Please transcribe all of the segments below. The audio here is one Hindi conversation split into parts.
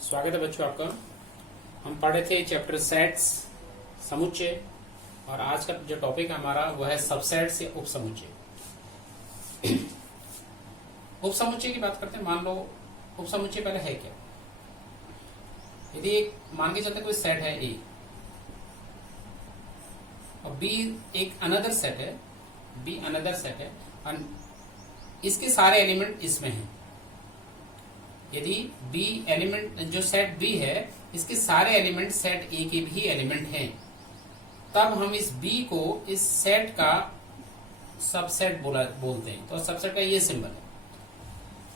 स्वागत है बच्चों आपका। हम पढ़े थे चैप्टर सेट्स, समुच्चय, और आज का जो टॉपिक है हमारा वो है सबसेट्स या उपसमुच्चय। उपसमुच्चय की बात करते हैं। मान लो उपसमुच्चय पहले है क्या। यदि एक मान के चलते कोई सेट है ए और बी एक अनदर सेट है, बी अनदर सेट है और इसके सारे एलिमेंट इसमें हैं। यदि बी एलिमेंट जो सेट बी है इसके सारे एलिमेंट सेट ए के भी एलिमेंट हैं, तब हम इस बी को इस सेट का सबसेट बोलते हैं। तो सबसेट का ये सिंबल है।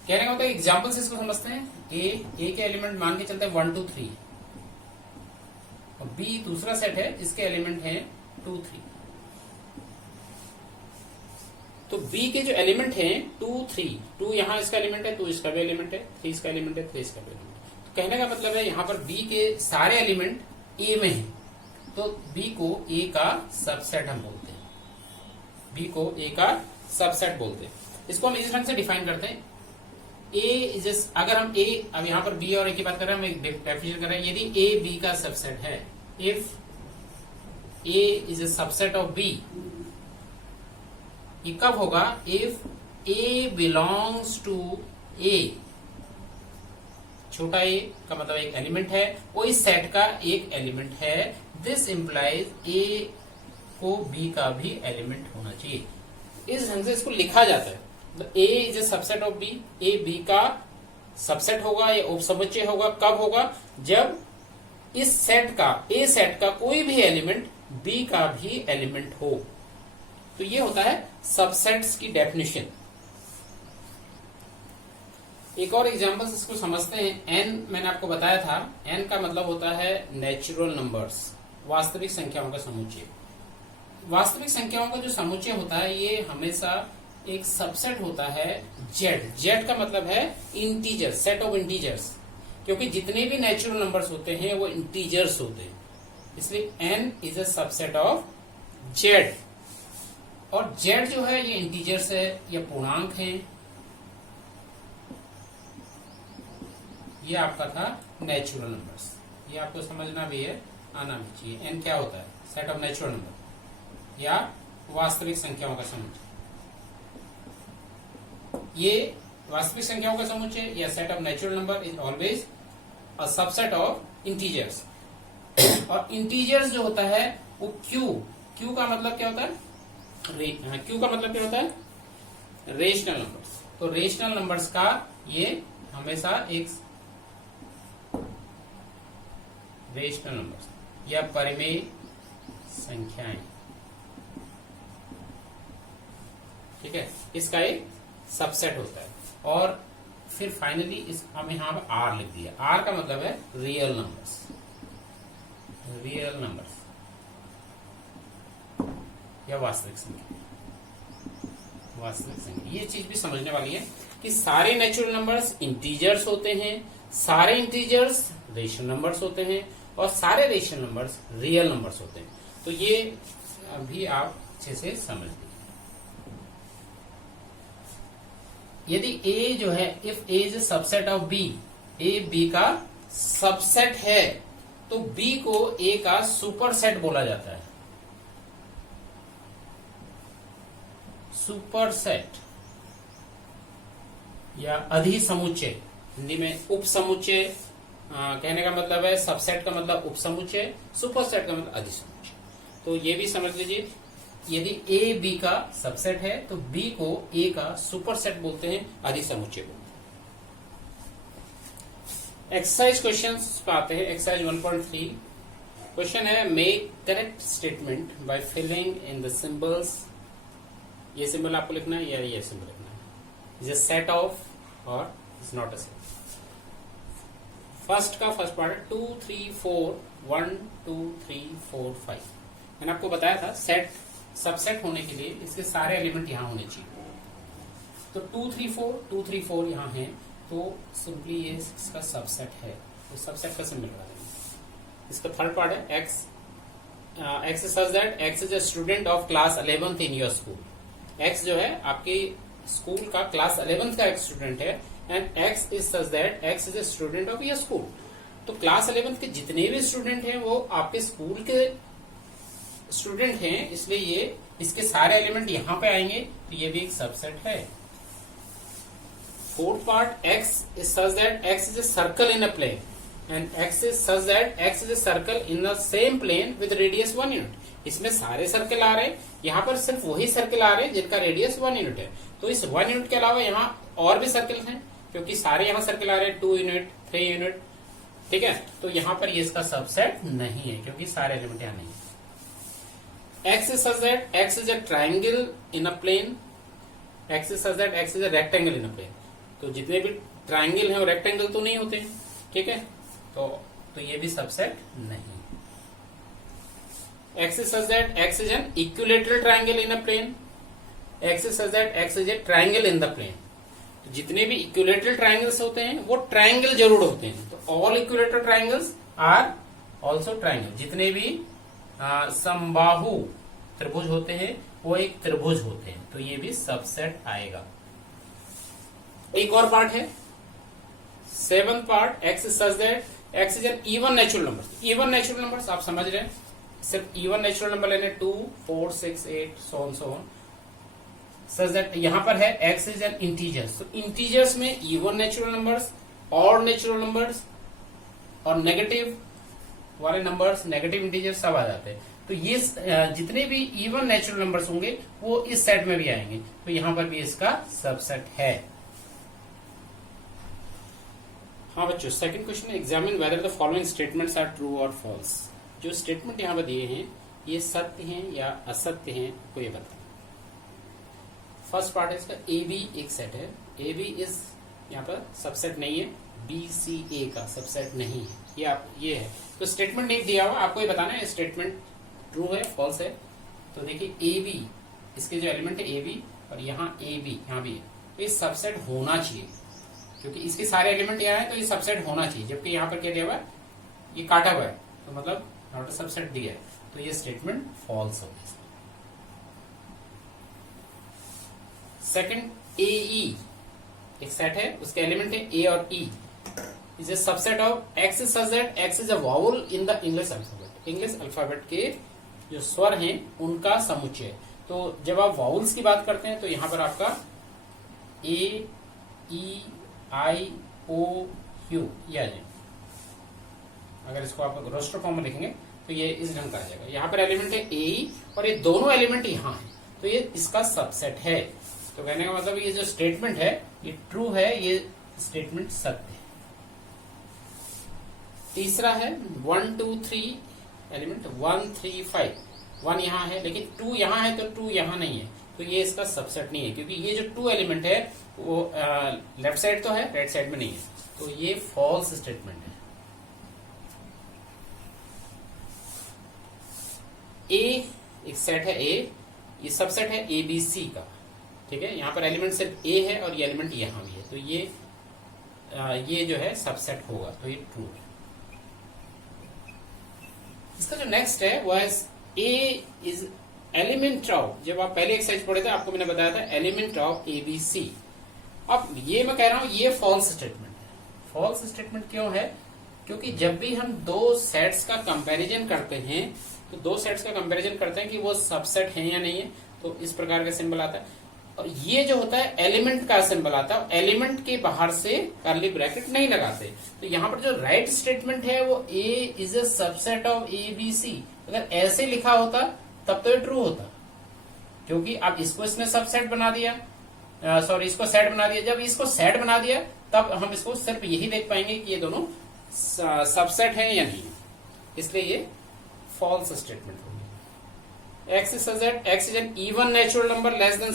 कहने का मतलब एग्जाम्पल से इसको समझते हैं। ए के एलिमेंट मान के चलते हैं 1 2 3 और बी दूसरा सेट है, इसके एलिमेंट हैं 2 3। तो बी के जो एलिमेंट हैं 2 3, 2 यहाँ इसका एलिमेंट है, 2 इसका भी एलिमेंट है, 3 इसका एलिमेंट है, 3 इसका भी एलिमेंट है। तो कहने का मतलब है यहाँ पर बी के सारे एलिमेंट ए में हैं, तो बी को ए का सबसेट हम बोलते हैं। बी को ए का सबसेट बोलते हैं। इसको हम इस ढंग से डिफाइन करते हैं। ए जस्ट अगर हम ए, अब यहाँ पर बी और ए की बात कर रहे हैं, हम एक डेफिनेशन कर रहे हैं। यदि ए बी का सबसेट है, if A is a subset of B, ये कब होगा? If a belongs to A. छोटा ए का मतलब एक एलिमेंट है, वो इस सेट का एक एलिमेंट है। दिस इंप्लाइज ए को बी का भी एलिमेंट होना चाहिए। इस ढंग से इसको लिखा जाता है। A is a subset of B, A B का सबसेट होगा या उपसमुच्चय होगा। कब होगा? जब इस सेट का, ए सेट का कोई भी एलिमेंट बी का भी एलिमेंट हो। तो ये होता है सबसेट्स की डेफिनेशन। एक और एग्जांपल इसको समझते हैं। एन मैंने आपको बताया था, एन का मतलब होता है नेचुरल नंबर्स, वास्तविक संख्याओं का समुच्चय। वास्तविक संख्याओं का जो समुच्चय होता है ये हमेशा एक सबसेट होता है जेड। जेड का मतलब है इंटीजर, सेट ऑफ इंटीजर्स, क्योंकि जितने भी नेचुरल नंबर्स होते हैं वो इंटीजर्स होते हैं, इसलिए N is a subset of Z. और जेड जो है ये इंटीजर्स है या पूर्णांक है। ये आपका था नेचुरल नंबर्स। ये आपको समझना भी है, आना भी चाहिए। एन क्या होता है? सेट ऑफ नेचुरल नंबर या वास्तविक संख्याओं का समुच्चय। ये वास्तविक संख्याओं का समुच्चय या set of natural number is always a subset of integers. और इंटीजर्स जो होता है वो क्यू का मतलब क्या होता है? क्यू का मतलब क्या होता है? Rational numbers. तो रेशनल नंबर्स का ये हमेशा एक रेशनल नंबर्स या परिमेय संख्याएं, ठीक है, इसका एक सबसेट होता है। और फिर फाइनली हम यहाँ पर आर लिख दिया। आर का मतलब है रियल नंबर्स, रियल नंबर्स या वास्तविक संख्या। वास्तविक संख्या ये चीज भी समझने वाली है कि सारे नेचुरल नंबर्स इंटीजर्स होते हैं, सारे इंटीजर्स रेशनल नंबर्स होते हैं और सारे रेशनल नंबर्स रियल नंबर्स होते हैं। तो ये भी आप अच्छे से समझ लीजिए। यदि ए जो है, if A is subset of B, A B का सबसेट है, तो बी को ए का सुपर सेट बोला जाता है। सुपर सेट या अधिसमुच्चय, हिंदी में उपसमुच्चय कहने का मतलब है। सबसेट का मतलब उपसमुच्चय, सुपर सेट का मतलब अधिसमुच्चय। तो ये भी समझ लीजिए, यदि ए बी का सबसेट है तो बी को ए का सुपर सेट बोलते हैं, अधिसमुच्चय बोलते हैं। एक्सरसाइज क्वेश्चंस पे आते हैं। एक्सरसाइज 1.3 क्वेश्चन है, make correct statement by filling in the symbols. ये सिंबल आपको लिखना है या ये सिंबल लिखना है। इज अ सेट ऑफ और is not a set. First part है 2 3 4 1 2 3 4 5। मैंने आपको बताया था सेट सबसेट होने के लिए इसके सारे एलिमेंट यहां होने चाहिए। तो 2 3 4 यहां है, तो सिंपली ये इसका सबसेट है। तो सबसेट का सिंबल लगा देंगे। इसका थर्ड पार्ट है x such that x is a student of class 11th in your school. X जो है आपके स्कूल का क्लास 11th का एक स्टूडेंट है, and x is such that x is a student of your school. तो क्लास 11th के जितने भी स्टूडेंट हैं वो आपके स्कूल के स्टूडेंट हैं, इसलिए ये इसके सारे एलिमेंट यहां पे आएंगे, तो ये भी एक सबसेट है। Fourth part, x is such that x is a circle in a plane and x is such that x is a circle in the same plane with radius 1 unit। इसमें सारे सर्कल आ रहे हैं, यहाँ पर सिर्फ वही सर्कल आ रहे हैं जिनका रेडियस 1 यूनिट है। तो इस 1 यूनिट के अलावा यहाँ और भी सर्कल हैं, क्योंकि सारे यहाँ सर्कल आ रहे हैं 2 यूनिट 3 यूनिट, ठीक है। तो यहाँ पर ये इसका सबसेट नहीं है, क्योंकि सारे एलिमेंट यहाँ नहीं है। x is such that x is a triangle in a plane, x is such that x is a rectangle in a plane। तो जितने भी ट्रायंगल हैं वो रेक्टेंगल तो नहीं होते, ठीक है। तो ये भी सबसेट नहीं। x is such that x is an equilateral triangle in a plane, x is such that x is a triangle in the plane। तो जितने भी इक्विलेटरल ट्रायंगल्स होते हैं वो ट्रायंगल जरूर होते हैं। तो all equilateral triangles are also triangle. जितने भी समबाहु त्रिभुज होते हैं वो एक त्रिभुज होते हैं, तो ये भी सबसेट आएगा। एक और पार्ट है, 7th part, x is such that x is an even natural numbers। even natural numbers आप समझ रहे हैं, सिर्फ even natural number लेने 2 4 6 8 so on such that यहाँ पर है x is an integers। तो integers में even natural numbers, odd natural numbers और नेगेटिव वाले नंबर्स, नेगेटिव इंटीजर्स सब आ जाते हैं। तो ये जितने भी इवन नेचुरल नंबर्स होंगे वो इस सेट में भी आएंगे, तो यहां पर भी इसका सबसेट है। हाँ बच्चों, second question, examine whether the following statements are true और फॉल्स। जो स्टेटमेंट यहाँ पर दिए हैं ये सत्य हैं या असत्य हैं, आपको ये बताओ। फर्स्ट पार्ट है इसका, ए बी एक सेट है, ए बी इज यहाँ पर सबसेट नहीं है, बी सी ए का सबसेट नहीं है, ये है। तो स्टेटमेंट एक दिया हुआ, आपको ये बताना है स्टेटमेंट ट्रू है फॉल्स है। तो देखिए ए बी, इसके जो एलिमेंट है ए बी और यहाँ ए बी यहाँ भी है, तो ये सबसेट होना चाहिए, क्योंकि इसके सारे एलिमेंट यहाँ है तो ये सबसेट होना चाहिए। जबकि यहाँ पर क्या दिया हुआ है, ये काटा हुआ है, तो मतलब नॉट अ सबसेट दिया है, तो ये स्टेटमेंट फॉल्स होगा। सेकंड, ए ई एक सेट है, उसके एलिमेंट है ए और e, is a subset of x is such that x is a vowel in the English alphabet. English alphabet के जो स्वर हैं उनका समुच्चय। तो जब आप वावल्स की बात करते हैं तो यहां पर आपका ए ई आई ओ यू ये आ जाए। अगर इसको आप रोस्टर फॉर्म में लिखेंगे तो ये इस ढंग का आ जाएगा। यहाँ पर एलिमेंट है ए और ये दोनों एलिमेंट यहाँ है, तो ये इसका सबसेट है। तो कहने का मतलब ये जो स्टेटमेंट है ये ट्रू है, ये स्टेटमेंट सत्य है। तीसरा है 1 2 3 एलिमेंट 1 3 5, 1 यहाँ है लेकिन 2 यहाँ है तो 2 यहाँ नहीं है, तो ये इसका सबसेट नहीं है, क्योंकि ये जो 2 एलिमेंट है वो लेफ्ट साइड तो है, राइट साइड में नहीं है, तो ये फॉल्स स्टेटमेंट है। ए एक सेट है ए, ये सबसेट है ए बी सी का, ठीक है। यहाँ पर एलिमेंट सिर्फ ए है और ये एलिमेंट यहाँ भी है, तो ये जो है सबसेट होगा, तो ये ट्रू है। इसका जो नेक्स्ट है वह ए इज एलिमेंट ऑफ, जब आप पहले एक्सरसाइज पढ़े थे आपको मैंने बताया था element of A B C. अब ये मैं कह रहा हूं ये फॉल्स स्टेटमेंट है। फॉल्स स्टेटमेंट क्यों है, क्योंकि जब भी हम दो सेट्स का कंपैरिजन करते हैं तो दो सेट्स का कंपैरिजन करते हैं कि वो सबसेट है या नहीं है, तो इस प्रकार का सिंबल आता है। और ये जो होता है एलिमेंट का सिंबल आता है, एलिमेंट के बाहर से कर्ली ब्रैकेट नहीं लगाते। तो यहाँ पर जो राइट स्टेटमेंट है वो a is a subset of A B c, अगर ऐसे लिखा होता तब तो ये ट्रू होता, क्योंकि अब इसको इसने सबसेट बना दिया, सॉरी इसको सेट बना दिया। जब इसको सेट बना दिया तब हम इसको सिर्फ यही देख पाएंगे कि ये दोनों सबसेट है या नहीं, इसलिए ये फॉल्स स्टेटमेंट होगी। X is an even natural number less than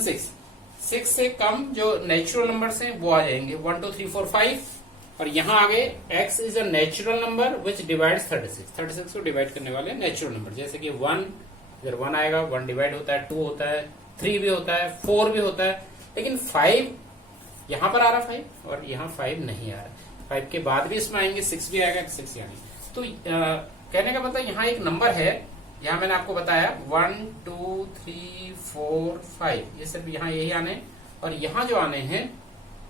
6 से कम जो नेचुरल नंबर्स हैं वो आ जाएंगे 1 2 3 4 5, और यहाँ आगे x is a natural number which divides 36 को डिवाइड करने वाले नेचुरल नंबर, जैसे कि 1, अगर 1 आएगा 1 डिवाइड होता है, 2 होता है, 3 भी होता है, 4 भी होता है, लेकिन 5 यहाँ पर आ रहा 5 और यहाँ 5 नहीं आ रहा। 5 के बाद भी इसमें आएंगे 6 भी आएगा, 6 यानी। तो कहने का मतलब यहाँ एक नंबर है, यहाँ मैंने आपको बताया 1 2 3 4 5, ये सिर्फ यहाँ यही आने, और यहाँ जो आने हैं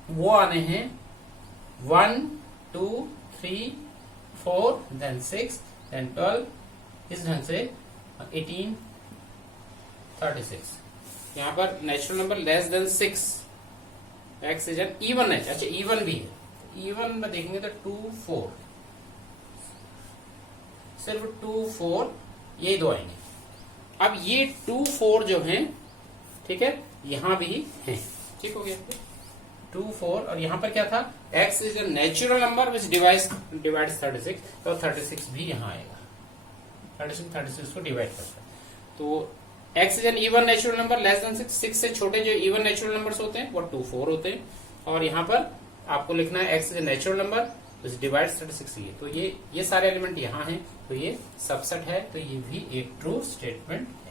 वो आने हैं 1 2 3 4, then 6, then 12, इस ढंग से 18, 36। यहाँ पर natural number less than 6, x is an even है। अच्छा इवन भी है, इवन में देखेंगे तो 2, 4, सिर्फ 2, 4 ये दो आएंगे। अब ये 2, 4 जो हैं, ठीक है, यहां भी हैं, ठीक हो गया। 2, 4 और यहां पर क्या था, x is a natural number which divides 36, तो 36 भी यहां आएगा। 36 को डिवाइड करता है, तो x is an even natural number less than 6। 6 से छोटे जो इवन नेचुरल नंबर्स होते हैं वो 2, 4 होते हैं। और यहाँ पर आपको लिखना है x is a natural number which divides 36। तो ये सारे एलिमेंट यहाँ हैं, तो ये सबसेट है, तो ये भी एक ट्रू स्टेटमेंट है।